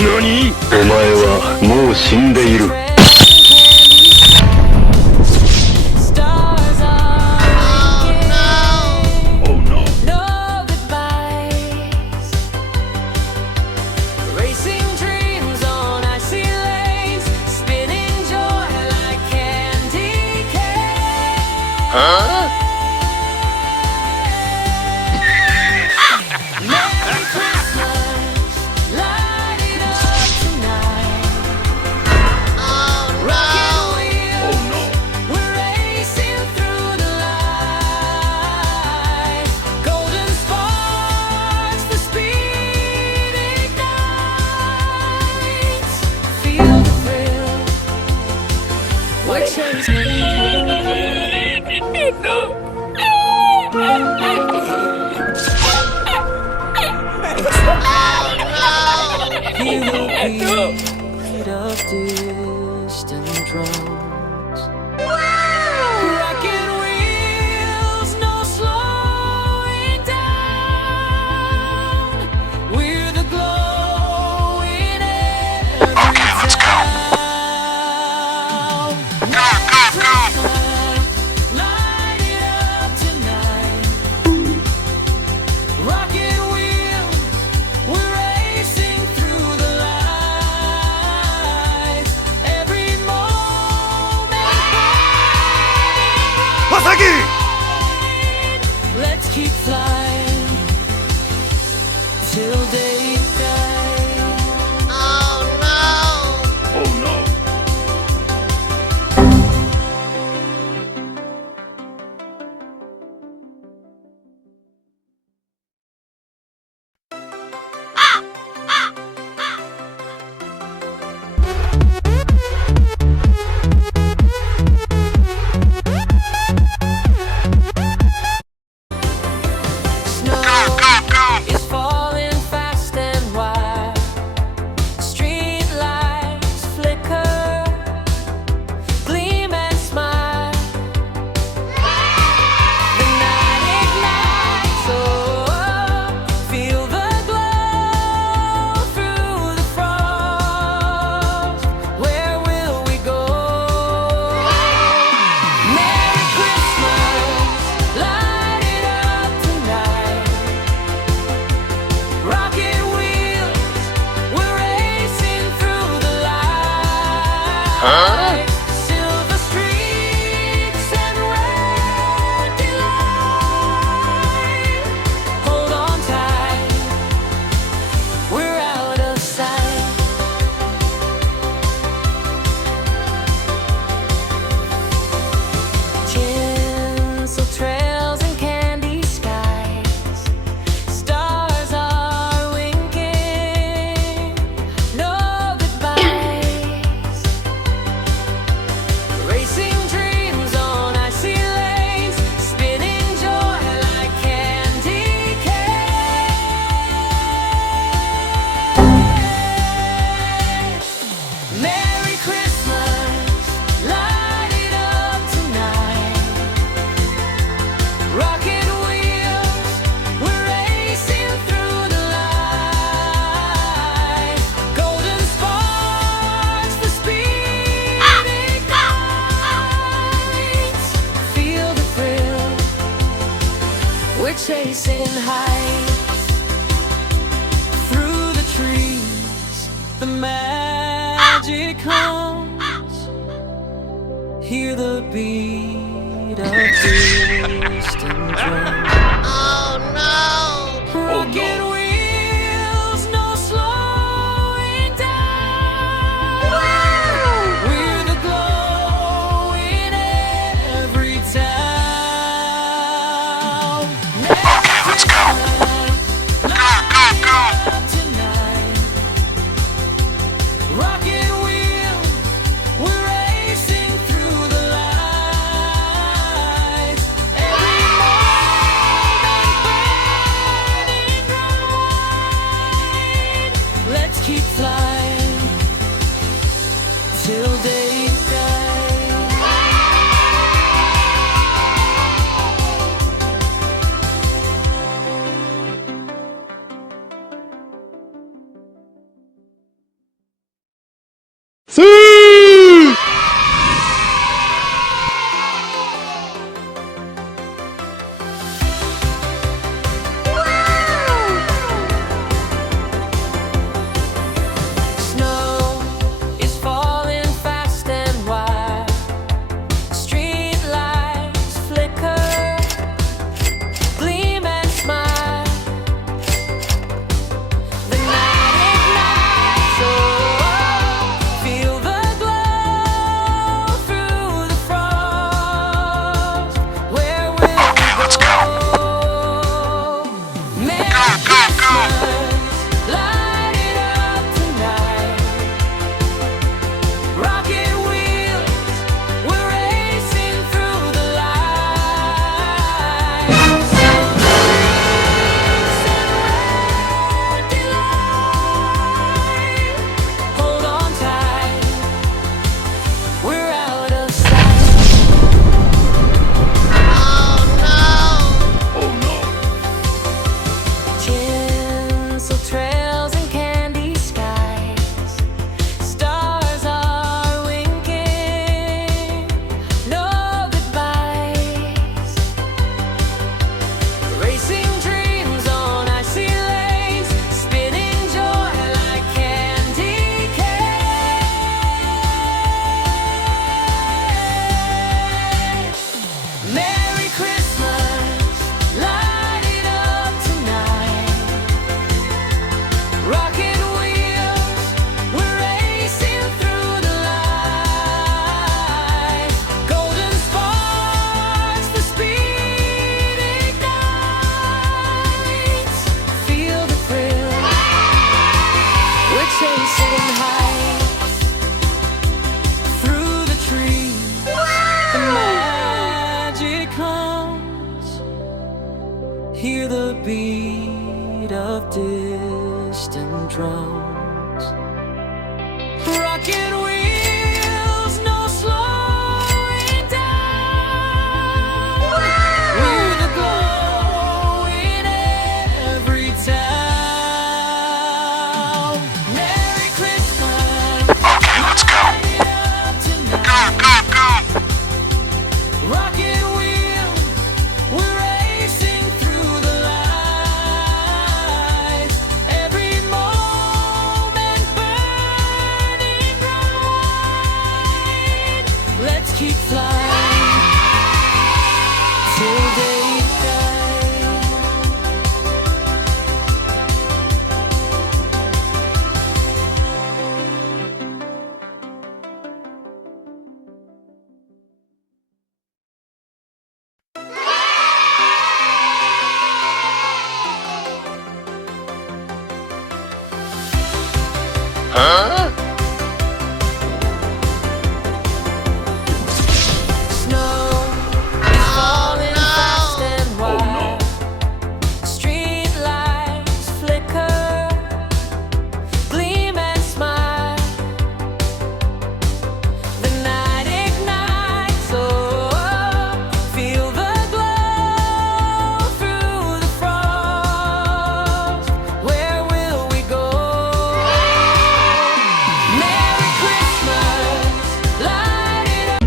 何？お前はもう死んでいる。Every morning Hear the beat of distant drums. Rocket wheels, no slowing down. We're the glow in every town. Merry Christmas. Okay, let's go. Go, go, go. Rocket wheels, we're racing through the lights. Every moment burning bright. Let's keep flying till daylight. Huh? Snow is falling fast and wide. Street lights flicker, gleam and smile. The night ignites, oh, feel the glow through the frost. Where will we go? Merry Christmas, light it up.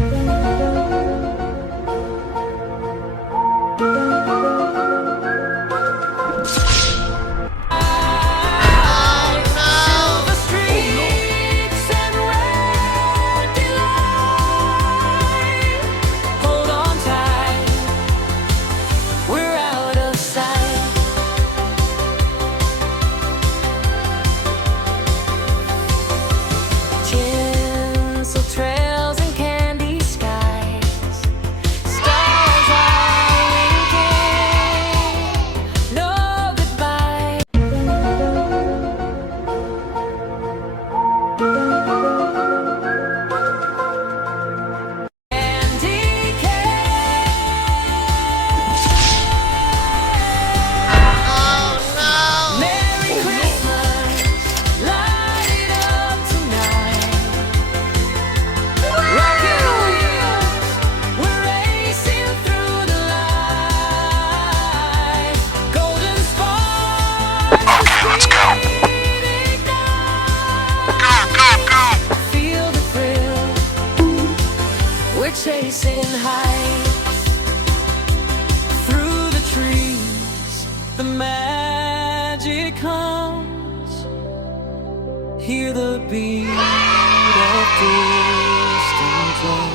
Silver streaks and red delight. Hold on tight, we're out of sight. Tinsel trails and candy skies. Stars are winking, no goodbye. Candy cane. Merry Christmas, light it up tonight. Rocket wheels, we're racing through the light. Golden sparks, Okay, let's go. Go, go, go. feel the thrill. We're chasing heights through the trees. The magic comes. Hear the beat of distant drums.